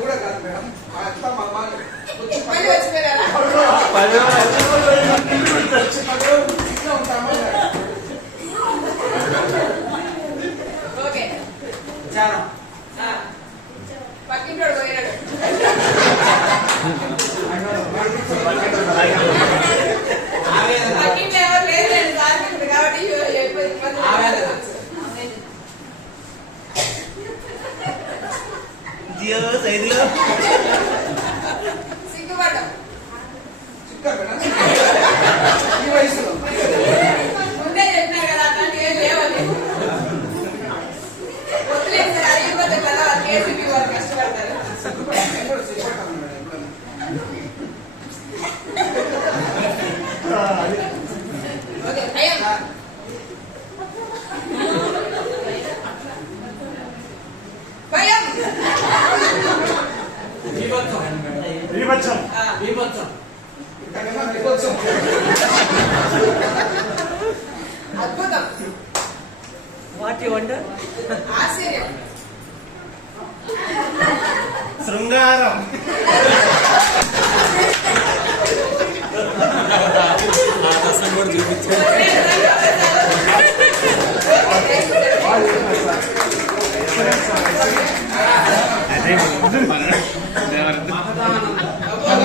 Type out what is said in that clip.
కూడా కాదు మేడం పక్కింటోడు పోయినాడు పక్కింటి ఎవరు లేదు కాబట్టి సిగ్గుపడ్డా ఈ వయసులో ముందే చెప్పినా కదా అట్లాంటి ఏం లేవని వదిలేదు సార్ అయిపోతే కదా కేసీపీ వారు కష్టపడతారు ఓకే భయం భయం బీభత్సం అద్భుతం వాట్ యు వండర్ ఆశ్చర్యం శృంగారం చూపించారు